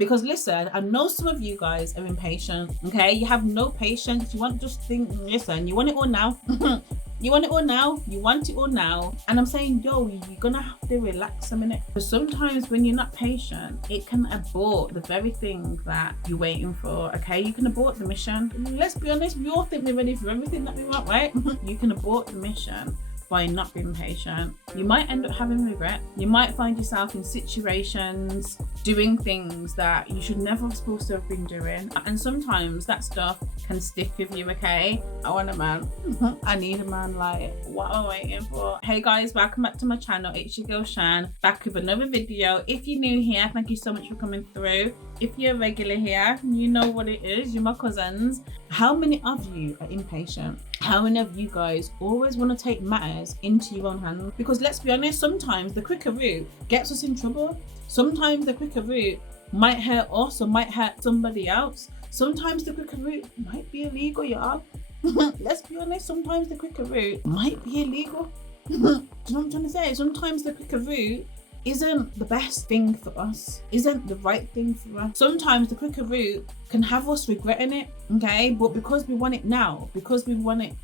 Because listen, I know some of you guys are impatient, okay? You have no patience. You want just think, listen, you want it all now. You want it all now. You want it all now. And I'm saying, yo, you're gonna have to relax a minute. Because sometimes when you're not patient, it can abort the very thing that you're waiting for, okay? You can abort the mission. Let's be honest, we all think we're ready for everything that we want, right? You can abort the mission by not being patient. You might end up having regret. You might find yourself in situations doing things that you should never have supposed to have been doing. And sometimes that stuff can stick with you, okay? I want a man. I need a man. Like, what am I waiting for? Hey guys, welcome back to my channel. It's your girl Shan, back with another video. If you're new here, thank you so much for coming through. If you're a regular here, you know what it is. You're my cousins. How many of you are impatient? How many of you guys always want to take matters into your own hands? Because let's be honest, sometimes the quicker route gets us in trouble. Sometimes the quicker route might hurt us or might hurt somebody else. Sometimes the quicker route might be illegal, y'all. Let's be honest, sometimes the quicker route might be illegal. Do you know what I'm trying to say? Sometimes the quicker route isn't the best thing for us, isn't the right thing for us. Sometimes the quicker route can have us regretting it, okay? But because we want it now, because we want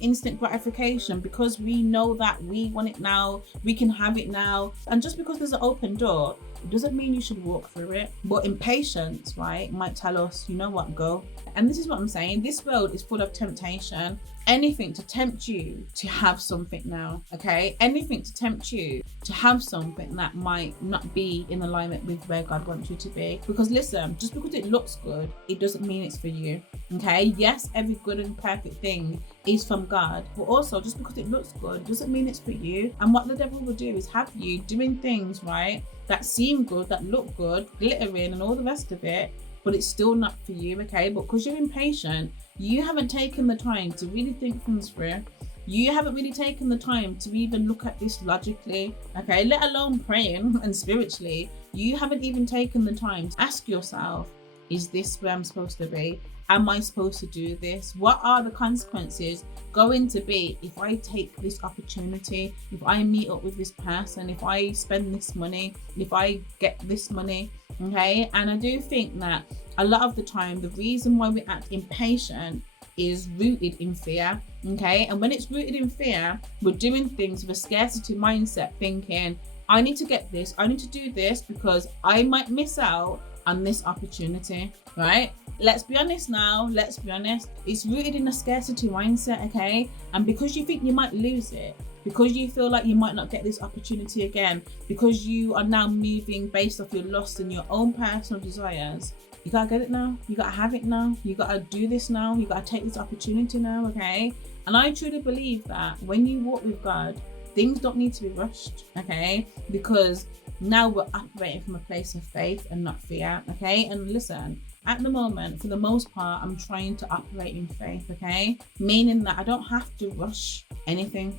instant gratification, because we know that we want it now, we can have it now. And just because there's an open door, it doesn't mean you should walk through it. But impatience, right, might tell us, you know what, go. And this is what I'm saying. This world is full of temptation. Anything to tempt you to have something now, okay? Anything to tempt you to have something that might not be in alignment with where God wants you to be. Because listen, just because it looks good, it doesn't mean it's for you, okay? Yes, every good and perfect thing is from God, but also just because it looks good doesn't mean it's for you. And what the devil will do is have you doing things, right, that seem good, that look good, glittering and all the rest of it, but it's still not for you, okay? But because you're impatient, you haven't taken the time to really think things through. You haven't really taken the time to even look at this logically, okay? Let alone praying and spiritually. You haven't even taken the time to ask yourself, is this where I'm supposed to be? Am I supposed to do this? What are the consequences going to be if I take this opportunity, if I meet up with this person, if I spend this money, if I get this money, okay? And I do think that a lot of the time, the reason why we act impatient is rooted in fear, okay? And when it's rooted in fear, we're doing things with a scarcity mindset, thinking, I need to get this, I need to do this because I might miss out on this opportunity, right? Let's be honest now, let's be honest. It's rooted in a scarcity mindset, okay? And because you think you might lose it, because you feel like you might not get this opportunity again, because you are now moving based off your lust and your own personal desires, you gotta get it now, you gotta have it now, you gotta do this now, you gotta take this opportunity now, okay? And I truly believe that when you walk with God, things don't need to be rushed, okay? Because now we're operating from a place of faith and not fear, okay? And listen, at the moment, for the most part, I'm trying to operate in faith, okay? Meaning that I don't have to rush anything.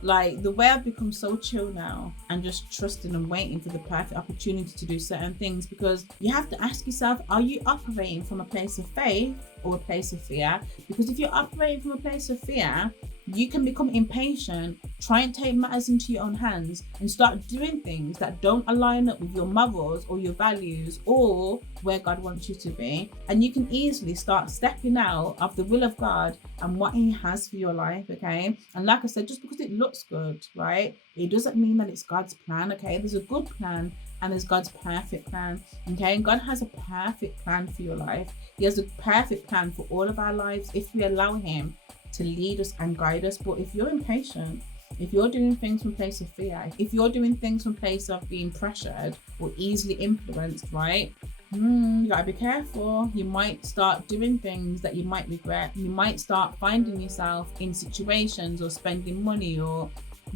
Like, the way I've become so chill now and just trusting and waiting for the perfect opportunity to do certain things, because you have to ask yourself, are you operating from a place of faith or a place of fear? Because if you're operating from a place of fear, you can become impatient, try and take matters into your own hands and start doing things that don't align up with your morals or your values or where God wants you to be. And you can easily start stepping out of the will of God and what He has for your life, okay? And like I said, just because it looks good, right, it doesn't mean that it's God's plan, okay? There's a good plan and there's God's perfect plan, okay? And God has a perfect plan for your life. He has a perfect plan for all of our lives if we allow Him to lead us and guide us. But if you're impatient, if you're doing things from a place of fear, if you're doing things from a place of being pressured or easily influenced, right, you gotta be careful. You might start doing things that you might regret. You might start finding yourself in situations or spending money or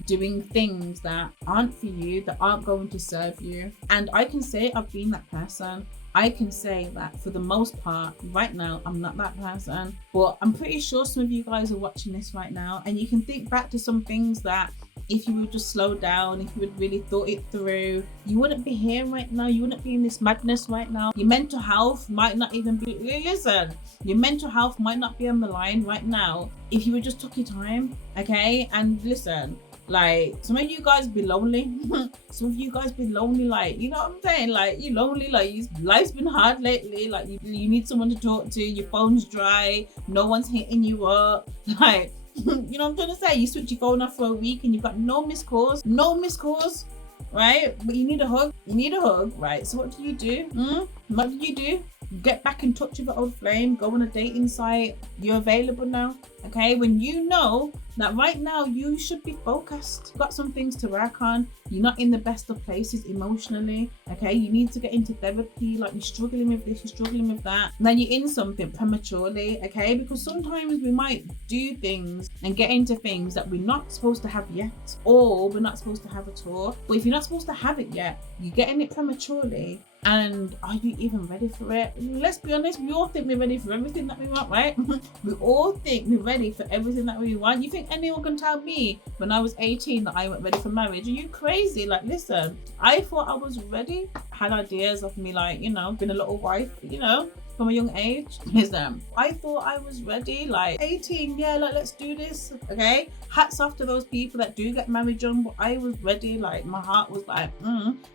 doing things that aren't for you, that aren't going to serve you. And I can say I've been that person. I can say that for the most part, right now, I'm not that person. But I'm pretty sure some of you guys are watching this right now and you can think back to some things that if you would just slow down, if you would really thought it through, you wouldn't be here right now. You wouldn't be in this madness right now. Your mental health might not even be, listen, your mental health might not be on the line right now if you would just took your time, okay? And listen, Like, some of you guys be lonely. Some of you guys be lonely, like, you know what I'm saying? Like, you lonely, like, life's been hard lately. Like, you need someone to talk to. Your phone's dry. No one's hitting you up. Like, you know what I'm trying to say? You switch your phone off for a week and you've got no missed calls. No missed calls, right? But you need a hug. You need a hug, right? So what do you do? What do you do? Get back in touch with the old flame. Go on a dating site. You're available now, okay? When you know that right now you should be focused. You've got some things to work on. You're not in the best of places emotionally, okay? You need to get into therapy. Like, you're struggling with this, you're struggling with that. And then you're in something prematurely, okay? Because sometimes we might do things and get into things that we're not supposed to have yet, or we're not supposed to have at all. But if you're not supposed to have it yet, you're getting it prematurely. And are you even ready for it? Let's be honest, we all think we're ready for everything that we want, right? We all think we're ready for everything that we want. You think anyone can tell me when I was 18 that I wasn't ready for marriage? Are you crazy? Like, listen, I thought I was ready. Had ideas of me, like, you know, being a little wife, you know, from a young age. Listen, I thought I was ready, like 18, yeah, like, let's do this, okay? Hats off to those people that do get married young, but I was ready. Like, my heart was like,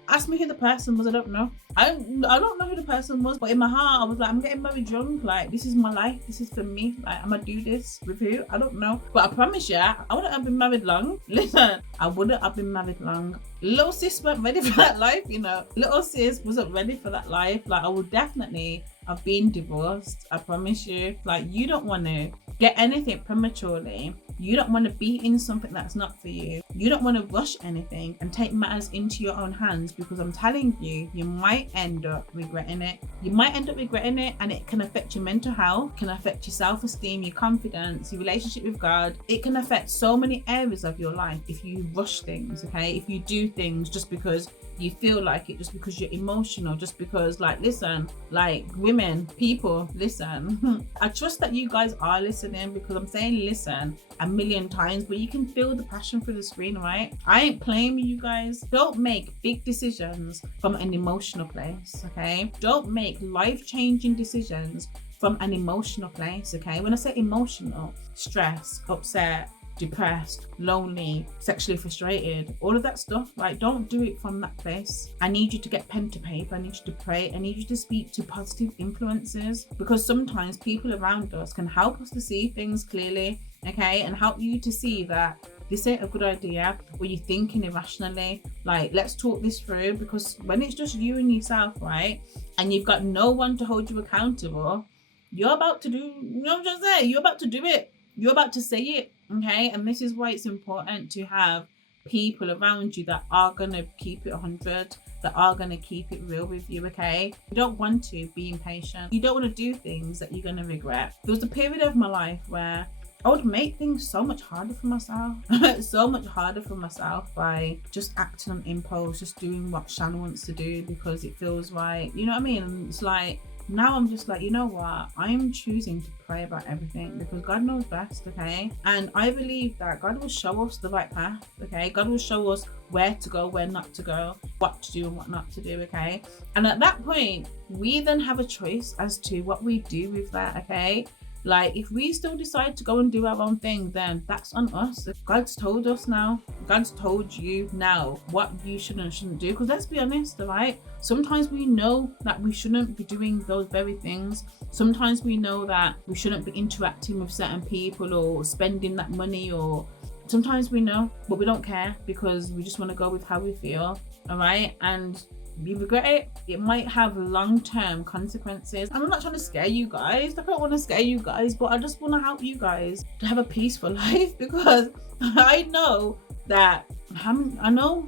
Ask me who the person was, I don't know. I don't know who the person was, but in my heart I was like, I'm getting married young. Like, this is my life, this is for me. Like, I'm gonna do this with who? I don't know. But I promise you, I wouldn't have been married long. Listen, I wouldn't have been married long. Little sis weren't ready for that life, you know. Little sis wasn't ready for that life. Like, I would definitely have been divorced. I promise you. Like, you don't want to get anything prematurely. You don't want to be in something that's not for you. You don't want to rush anything and take matters into your own hands, because I'm telling you, you might end up regretting it. You might end up regretting it, and it can affect your mental health, can affect your self-esteem, your confidence, your relationship with God. It can affect so many areas of your life if you rush things, okay? If you do things just because you feel like it, just because you're emotional, just because, like, listen, like, women, people, listen. I trust that you guys are listening, because I'm saying listen a million times, but you can feel the passion through the screen, right? I ain't playing with you guys. Don't make big decisions from an emotional place, okay? Don't make life-changing decisions from an emotional place, okay? When I say emotional, stress, upset, depressed, lonely, sexually frustrated, all of that stuff, like, don't do it from that place. I need you to get pen to paper. I need you to pray. I need you to speak to positive influences, because sometimes people around us can help us to see things clearly, okay, and help you to see that this ain't a good idea, or you're thinking irrationally. Like, let's talk this through, because when it's just you and yourself, right, and you've got no one to hold you accountable, you're about to do, you know what I'm trying to say? You're about to do it. You're about to say it, okay? And this is why it's important to have people around you that are going to keep it 100, that are going to keep it real with you, okay? You don't want to be impatient. You don't want to do things that you're going to regret. There was a period of my life where I would make things so much harder for myself. So much harder for myself by just acting on impulse, just doing what Shan wants to do because it feels right. You know what I mean? And it's like, now I'm just like, you know what? I'm choosing to pray about everything, because God knows best, okay? And I believe that God will show us the right path, okay? God will show us where to go, where not to go, what to do and what not to do, okay? And at that point, we then have a choice as to what we do with that, okay? Like, if we still decide to go and do our own thing, then that's on us. God's told us now. God's told you now what you should and shouldn't do. Because let's be honest, all right? Sometimes we know that we shouldn't be doing those very things. Sometimes we know that we shouldn't be interacting with certain people or spending that money, or sometimes we know, but we don't care because we just want to go with how we feel, all right? And you regret it, it might have long-term consequences. And I'm not trying to scare you guys. I don't want to scare you guys, but I just want to help you guys to have a peaceful life, because I know that I know,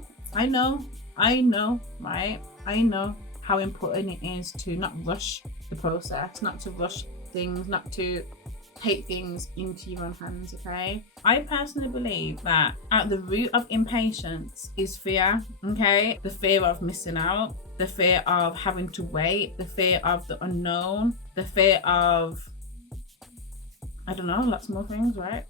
right? I know how important it is to not rush the process, not to rush things, not to take things into your own hands, okay? I personally believe that at the root of impatience is fear, okay? The fear of missing out, the fear of having to wait, the fear of the unknown, the fear of I don't know, lots more things, right?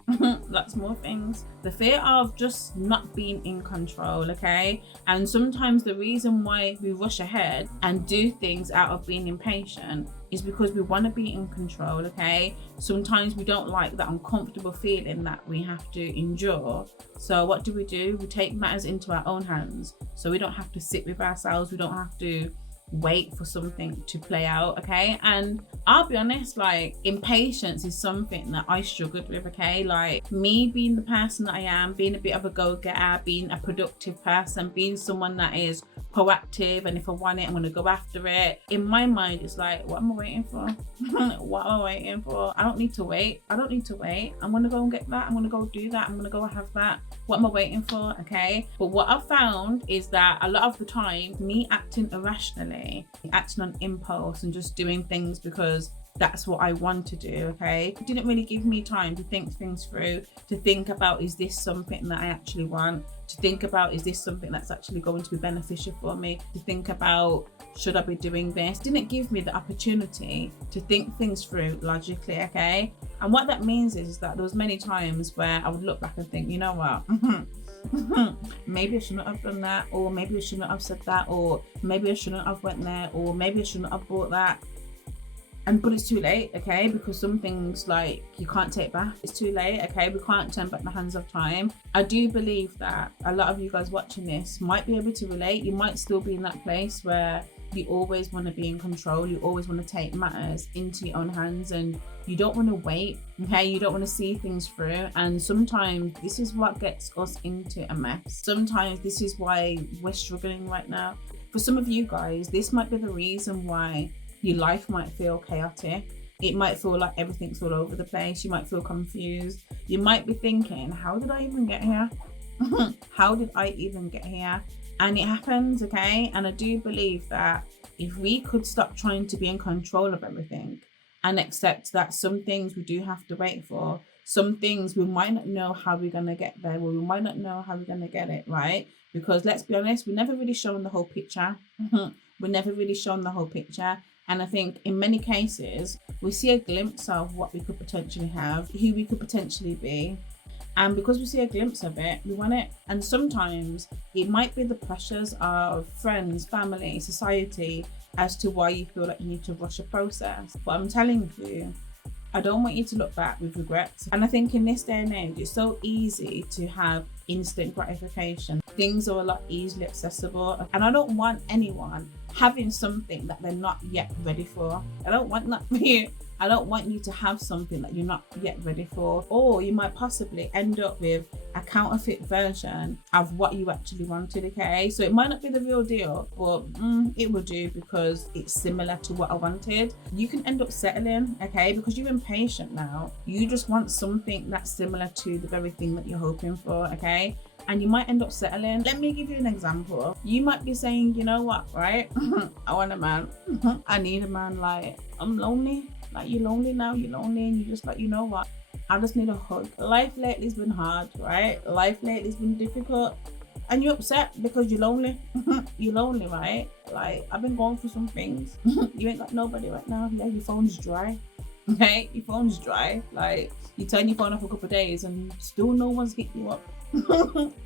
Lots more things. The fear of just not being in control, okay? And sometimes the reason why we rush ahead and do things out of being impatient is because we want to be in control, okay? Sometimes we don't like that uncomfortable feeling that we have to endure. So what do? We take matters into our own hands. So we don't have to sit with ourselves. We don't have to wait for something to play out, okay? And I'll be honest, like, impatience is something that I struggled with, okay? Like, me being the person that I am, being a bit of a go-getter, being a productive person, being someone that is proactive, and if I want it, I'm gonna go after it. In my mind, it's like, what am I waiting for? What am I waiting for? I don't need to wait. I'm gonna go and get that. I'm gonna go do that. I'm gonna go have that. What am I waiting for? Okay. But what I've found is that a lot of the time, me acting irrationally, acting on impulse and just doing things because that's what I want to do, okay? It didn't really give me time to think things through, to think about, is this something that I actually want? To think about, is this something that's actually going to be beneficial for me? To think about, should I be doing this? It didn't give me the opportunity to think things through logically, okay? And what that means is that there was many times where I would look back and think, you know what? Maybe I shouldn't have done that, or maybe I shouldn't have said that, or maybe I shouldn't have went there, or maybe I shouldn't have bought that. But it's too late, okay? Because some things, like, you can't take back. It's too late, okay? We can't turn back the hands of time. I do believe that a lot of you guys watching this might be able to relate. You might still be in that place where you always want to be in control. You always want to take matters into your own hands, and you don't want to wait, okay? You don't want to see things through. And sometimes this is what gets us into a mess. Sometimes this is why we're struggling right now. For some of you guys, this might be the reason why your life might feel chaotic. It might feel like everything's all over the place. You might feel confused. You might be thinking, how did I even get here? How did I even get here? And it happens, okay? And I do believe that if we could stop trying to be in control of everything and accept that some things we do have to wait for, some things we might not know how we're going to get there, or we might not know how we're going to get it, right? Because let's be honest, we're never really shown the whole picture. We're never really shown the whole picture. And I think in many cases, we see a glimpse of what we could potentially have, who we could potentially be. And because we see a glimpse of it, we want it. And sometimes it might be the pressures of friends, family, society as to why you feel like you need to rush a process. But I'm telling you, I don't want you to look back with regrets. And I think in this day and age, it's so easy to have instant gratification. Things are a lot easily accessible. And I don't want anyone having something that they're not yet ready for. I don't want that for you. I don't want you to have something that you're not yet ready for. Or you might possibly end up with a counterfeit version of what you actually wanted, okay? So it might not be the real deal, but it will do because it's similar to what I wanted. You can end up settling, okay? Because you're impatient now. You just want something that's similar to the very thing that you're hoping for, okay? And you might end up settling. Let me give you an example. You might be saying, you know what, right? I want a man. I need a man. Like, I'm lonely. Like, you're lonely now, you're lonely, and you're just like, you know what? I just need a hug. Life lately's been hard, right? Life lately's been difficult. And you're upset because you're lonely. You're lonely, right? Like, I've been going through some things. You ain't got nobody right now. Yeah, your phone's dry. Okay? Your phone's dry. Like, you turn your phone off a couple of days and still no one's hit you up.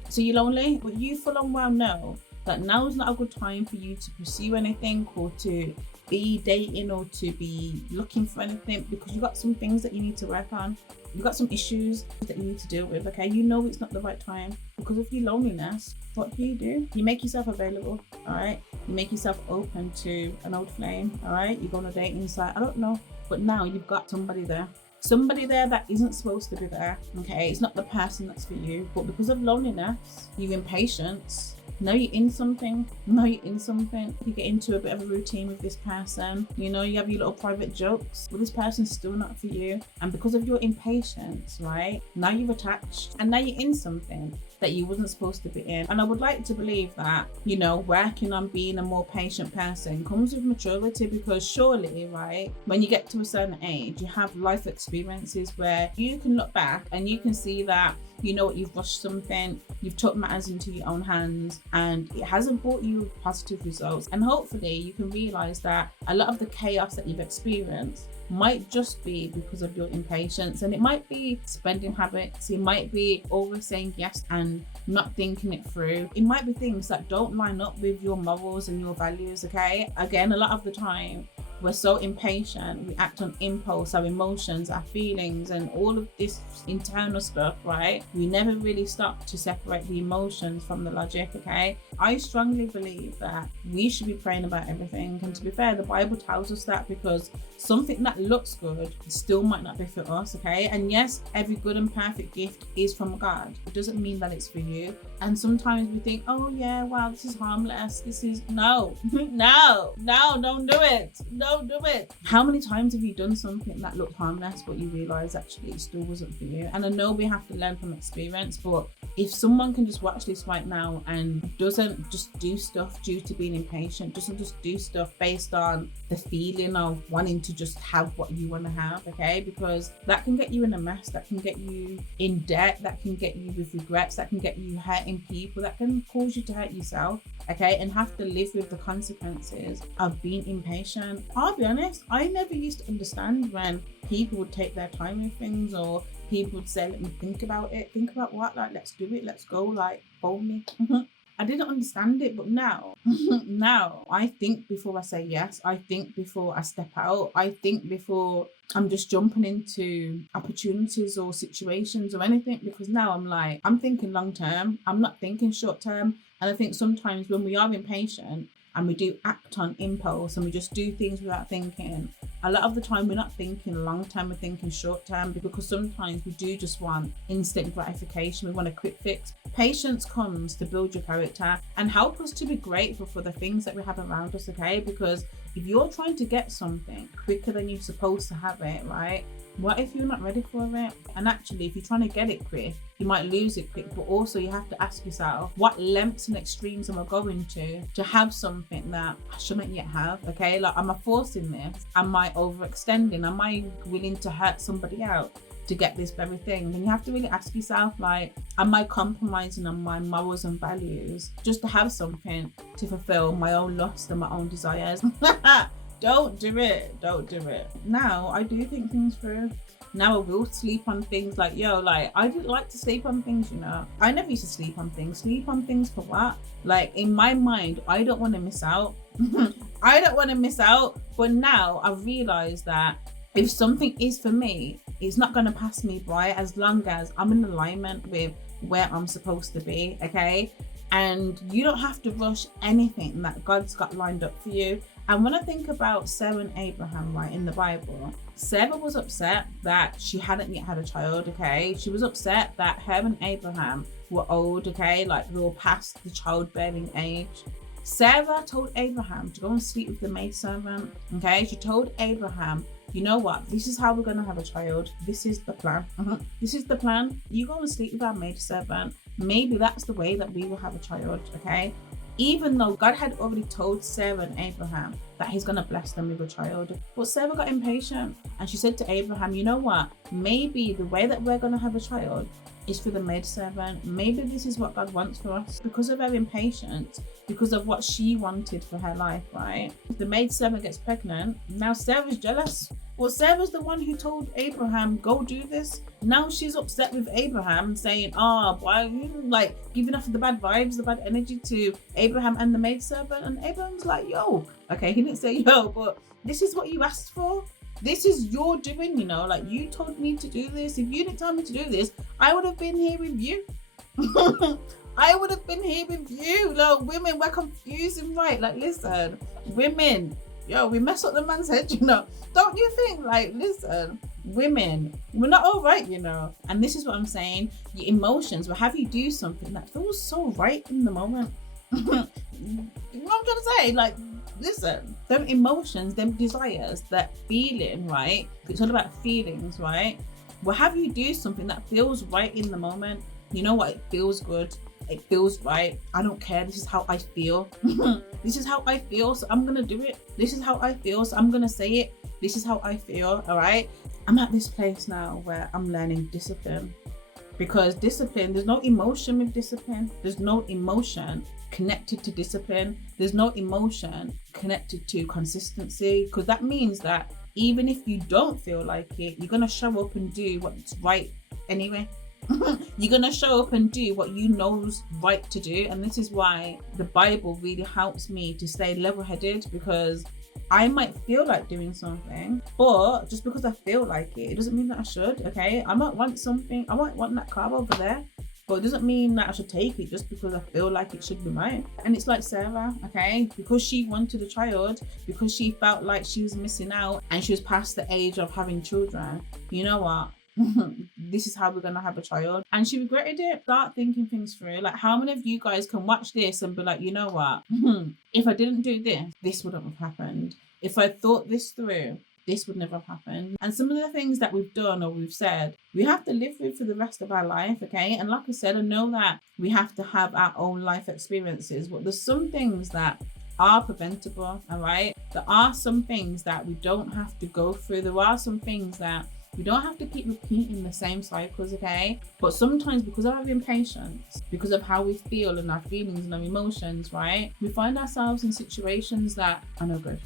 So you're lonely, but you full on well know that now is not a good time for you to pursue anything or to be dating or to be looking for anything, because you got some things that you need to work on. You got some issues that you need to deal with, okay? You know it's not the right time because of your loneliness. What do? You make yourself available, all right? You make yourself open to an old flame, all right? You go on a dating site, I don't know, but now you've got somebody there. Somebody there that isn't supposed to be there, okay? It's not the person that's for you, but because of loneliness, your impatience, now you're in something. You get into a bit of a routine with this person. You know, you have your little private jokes, but this person's still not for you. And because of your impatience, right? Now you've attached and now you're in something that you wasn't supposed to be in. And I would like to believe that, you know, working on being a more patient person comes with maturity, because surely, right, when you get to a certain age, you have life experiences where you can look back and you can see that, you know what, you've rushed something, you've took matters into your own hands, and it hasn't brought you positive results. And hopefully you can realize that a lot of the chaos that you've experienced might just be because of your impatience. And it might be spending habits. It might be always saying yes and not thinking it through. It might be things that don't line up with your morals and your values, okay? Again, a lot of the time, we're so impatient, we act on impulse, our emotions, our feelings, and all of this internal stuff, right? We never really stop to separate the emotions from the logic, okay? I strongly believe that we should be praying about everything. And to be fair, the Bible tells us that, because something that looks good still might not be for us, okay? And yes, every good and perfect gift is from God. It doesn't mean that it's for you. And sometimes we think, oh yeah, wow, this is harmless. This is, no, no, don't do it. Don't do it. How many times have you done something that looked harmless, but you realize actually it still wasn't for you? And I know we have to learn from experience, but if someone can just watch this right now and doesn't just do stuff due to being impatient, doesn't just do stuff based on the feeling of wanting to just have what you want to have, okay? Because that can get you in a mess, that can get you in debt, that can get you with regrets, that can get you hurting people, that can cause you to hurt yourself, okay? And have to live with the consequences of being impatient. I'll be honest, I never used to understand when people would take their time with things, or people would say, let me think about it. Think about what? Like, let's do it, let's go, like, phone me. I didn't understand it, but now, now I think before I say yes. I think before I step out. I think before I'm just jumping into opportunities or situations or anything, because now I'm thinking long term. I'm not thinking short term. And I think sometimes when we are impatient and we do act on impulse and we just do things without thinking, a lot of the time we're not thinking long term, we're thinking short term, because sometimes we do just want instant gratification. We want a quick fix. Patience comes to build your character and help us to be grateful for the things that we have around us, okay? Because if you're trying to get something quicker than you're supposed to have it, right? What if you're not ready for it? And actually, if you're trying to get it quick, you might lose it quick. But also you have to ask yourself, what lengths and extremes am I going to have something that I shouldn't yet have, okay? Like, am I forcing this? Am I overextending? Am I willing to hurt somebody out to get this very thing? And you have to really ask yourself, like, am I compromising on my morals and values just to have something to fulfill my own lust and my own desires? Don't do it. Don't do it. Now, I do think things through. Now I will sleep on things. Like, I didn't like to sleep on things, you know. I never used to sleep on things. Sleep on things for what? Like, in my mind, I don't want to miss out. I don't want to miss out. But now I've realized that if something is for me, it's not going to pass me by as long as I'm in alignment with where I'm supposed to be, okay? And you don't have to rush anything that God's got lined up for you. And when I think about Sarah and Abraham, right, in the Bible, Sarah was upset that she hadn't yet had a child, okay? She was upset that her and Abraham were old, okay? Like, they were past the childbearing age. Sarah told Abraham to go and sleep with the maidservant, okay? She told Abraham, you know what? This is how we're going to have a child. This is the plan. This is the plan. You go and sleep with our maidservant. Maybe that's the way that we will have a child, okay? Even though God had already told Sarah and Abraham that he's going to bless them with a child. But Sarah got impatient and she said to Abraham, you know what? Maybe the way that we're going to have a child is for the maidservant. Maybe this is what God wants for us. Because of her impatience, because of what she wanted for her life, right? If the maidservant gets pregnant, now Sarah's jealous. Well, Sarah's the one who told Abraham, go do this. Now she's upset with Abraham, saying, why are you like giving off the bad vibes, the bad energy to Abraham and the maidservant? And Abraham's like, yo, okay, he didn't say yo, but this is what you asked for. This is your doing, you know, like, you told me to do this. If you didn't tell me to do this, I would have been here with you. I would have been here with you. Like, women, we're confusing, right? Like, listen, women, we mess up the man's head, you know. Don't you think? Like, listen, women, we're not all right, you know. And this is what I'm saying. Your emotions will have you do something that feels so right in the moment. You know what I'm trying to say? Like, listen, them emotions, them desires, that feeling, right? It's all about feelings, right? Will have you do something that feels right in the moment. You know what? It feels good. It feels right. I don't care. This is how I feel. This is how I feel, so I'm gonna do it. This is how I feel, so I'm gonna say it. This is how I feel, all right? I'm at this place now where I'm learning discipline. Because discipline, there's no emotion with discipline. There's no emotion connected to discipline. There's no emotion connected to consistency, because that means that even if you don't feel like it, you're going to show up and do what's right anyway. You're going to show up and do what you know's right to do. And this is why the Bible really helps me to stay level-headed, because I might feel like doing something, but just because I feel like it doesn't mean that I should. Okay, I might want something, I might want that car over there, but it doesn't mean that I should take it just because I feel like it should be mine. And it's like Sarah, okay, because she wanted a child, because she felt like she was missing out and she was past the age of having children. You know what? This is how we're gonna have a child, and she regretted it. Start thinking things through. Like, how many of you guys can watch this and be like, you know what, if I didn't do this, this wouldn't have happened. If I thought this through, this would never have happened. And some of the things that we've done or we've said, we have to live with for the rest of our life. Okay, and like I said, I know that we have to have our own life experiences, but there's some things that are preventable. All right, there are some things that we don't have to go through. There are some things that we don't have to keep repeating the same cycles, okay? But sometimes, because of our impatience, because of how we feel and our feelings and our emotions, right? We find ourselves in situations that are no good.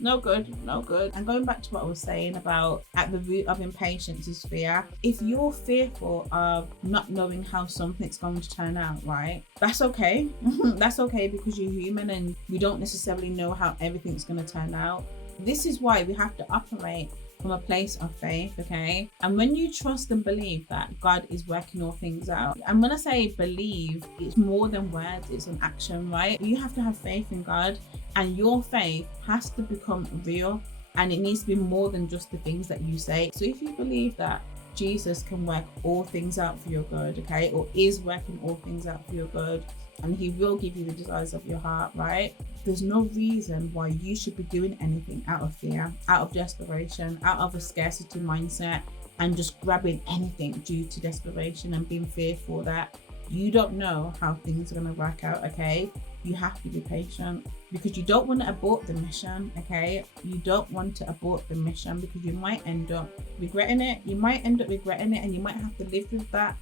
No good, no good. And going back to what I was saying about at the root of impatience is fear. If you're fearful of not knowing how something's going to turn out, right? That's okay. That's okay, because you're human and we don't necessarily know how everything's going to turn out. This is why we have to operate from a place of faith, okay? And when you trust and believe that God is working all things out, and when I say believe, it's more than words, it's an action, right? You have to have faith in God, and your faith has to become real, and it needs to be more than just the things that you say. So if you believe that Jesus can work all things out for your good, okay, or is working all things out for your good, and he will give you the desires of your heart, right? There's no reason why you should be doing anything out of fear, out of desperation, out of a scarcity mindset, and just grabbing anything due to desperation and being fearful that you don't know how things are going to work out, okay? You have to be patient, because you don't want to abort the mission, okay? You don't want to abort the mission, because you might end up regretting it. You might end up regretting it, and you might have to live with that.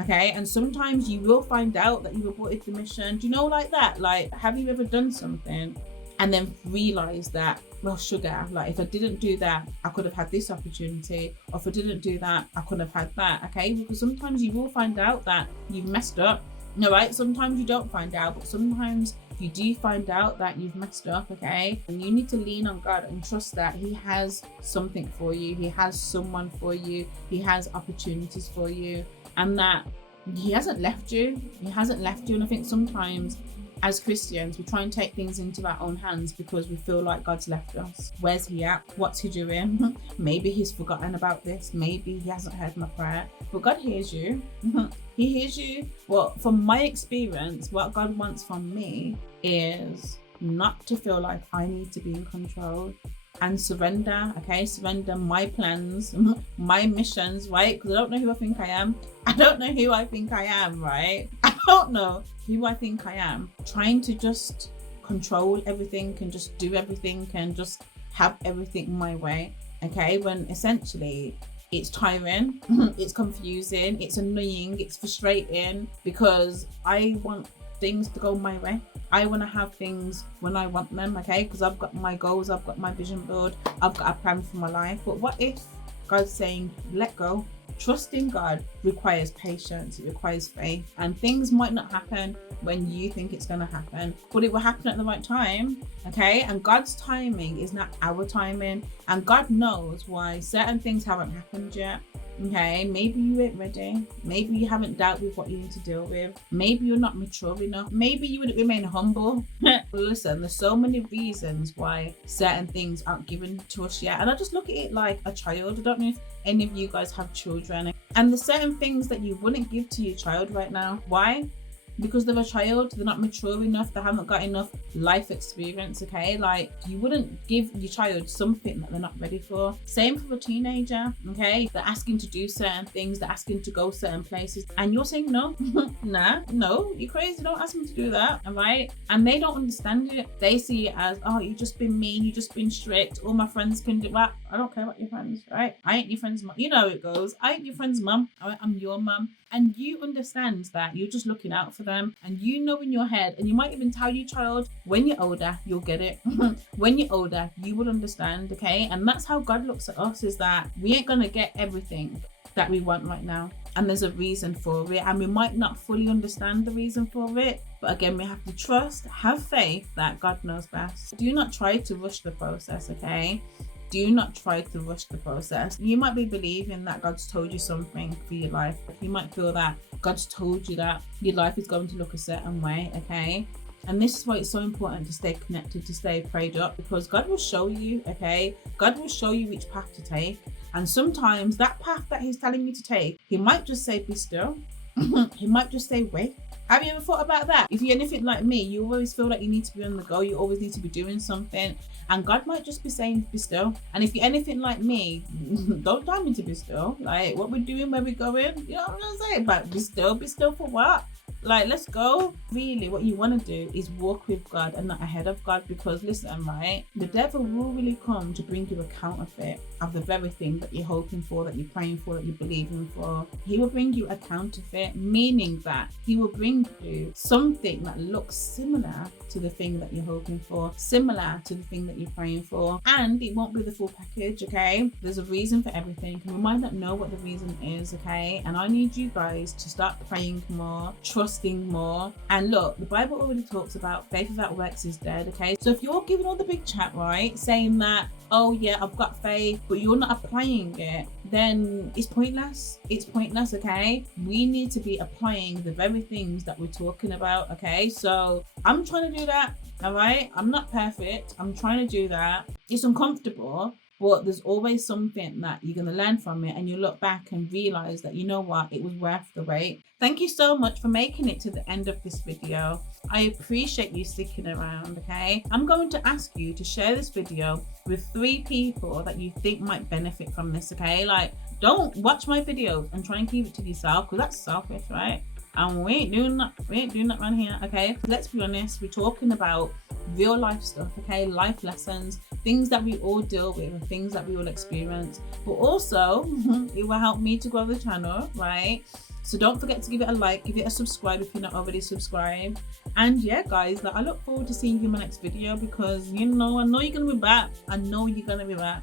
Okay, and sometimes you will find out that you've aborted the mission. Do you know, like that? Like, have you ever done something and then realized that, well, sugar, like if I didn't do that, I could have had this opportunity, or if I didn't do that, I could have had that, okay? Because sometimes you will find out that you've messed up, all right? Sometimes you don't find out, but sometimes you do find out that you've messed up, okay? And you need to lean on God and trust that he has something for you. He has someone for you. He has opportunities for you. And that he hasn't left you. He hasn't left you. And I think sometimes as Christians, we try and take things into our own hands because we feel like God's left us. Where's he at? What's he doing? Maybe he's forgotten about this. Maybe he hasn't heard my prayer. But God hears you. He hears you. Well, from my experience, what God wants from me is not to feel like I need to be in control. And surrender, okay? Surrender my plans, my missions, right? Because I don't know who I think I am. I don't know who I think I am, right? I don't know who I think I am. Trying to just control everything and just do everything and just have everything my way, okay? When essentially it's tiring, it's confusing, it's annoying, it's frustrating, because I want things to go my way. I want to have things when I want them, okay? Because I've got my goals, I've got my vision board, I've got a plan for my life. But what if God's saying, let go? Trusting God requires patience, it requires faith, and things might not happen when you think it's going to happen, but it will happen at the right time, okay? And God's timing is not our timing, and God knows why certain things haven't happened yet. Okay, maybe you ain't ready. Maybe you haven't dealt with what you need to deal with. Maybe you're not mature enough. Maybe you wouldn't remain humble. Listen, there's so many reasons why certain things aren't given to us yet. And I just look at it like a child. I don't know if any of you guys have children. And there's certain things that you wouldn't give to your child right now. Why? Because they're a child, they're not mature enough, they haven't got enough life experience, okay? Like, you wouldn't give your child something that they're not ready for. Same for a teenager, okay? They're asking to do certain things, they're asking to go certain places, and you're saying no. Nah, no, you're crazy, don't ask them to do that, all right? And they don't understand it. They see it as, oh, you've just been mean, you've just been strict, all my friends can do that. I don't care about your friends, right? I ain't your friend's mum. You know how it goes. I ain't your friend's mum, all right? I'm your mum. and you understand that you're just looking out for them, and you know in your head, and you might even tell your child, when you're older you'll get it. When you're older you will understand, okay? And that's how God looks at us, is that we ain't gonna get everything that we want right now, and there's a reason for it, and we might not fully understand the reason for it, but again, we have to trust, have faith that God knows best. Do not try to rush the process, okay? Do not try to rush the process. You might be believing that God's told you something for your life. You might feel that God's told you that your life is going to look a certain way, okay? And this is why it's so important to stay connected, to stay prayed up, because God will show you, okay? God will show you which path to take. And sometimes that path that he's telling you to take, he might just say, be still. He might just say, wait. Have you ever thought about that? If you're anything like me, you always feel like you need to be on the go. You always need to be doing something. And God might just be saying, be still. And if you're anything like me, don't tell me to be still. Like, what we're doing, where we're going, you know what I'm saying? But be still for what? Like, let's go. Really, what you want to do is walk with God and not ahead of God, because listen, right? The devil will really come to bring you a counterfeit of the very thing that you're hoping for, that you're praying for, that you're believing for. He will bring you a counterfeit, meaning that he will bring you something that looks similar to the thing that you're hoping for, similar to the thing that you're praying for, and it won't be the full package, okay? There's a reason for everything, and we might not know what the reason is, okay? And I need you guys to start praying more, trusting more. And look, the Bible already talks about faith without works is dead, okay? So if you're giving all the big chat, right, saying that, oh yeah, I've got faith, but you're not applying it, then it's pointless. It's pointless, okay? We need to be applying the very things that we're talking about, okay? So I'm trying to do that, all right? I'm not perfect. I'm trying to do that. It's uncomfortable, but there's always something that you're going to learn from it, and you look back and realize that, you know what, it was worth the wait. Thank you so much for making it to the end of this video. I appreciate you sticking around, okay? I'm going to ask you to share this video with 3 people that you think might benefit from this, okay? Like, don't watch my videos and try and keep it to yourself, because that's selfish, right? And we ain't doing that around here, okay? Let's be honest, we're talking about real life stuff, okay? Life lessons, things that we all deal with and things that we all experience. But also, it will help me to grow the channel, right? So don't forget to give it a like, give it a subscribe if you're not already subscribed. And yeah, guys, like, I look forward to seeing you in my next video, because, you know, I know you're gonna be back. I know you're gonna be back.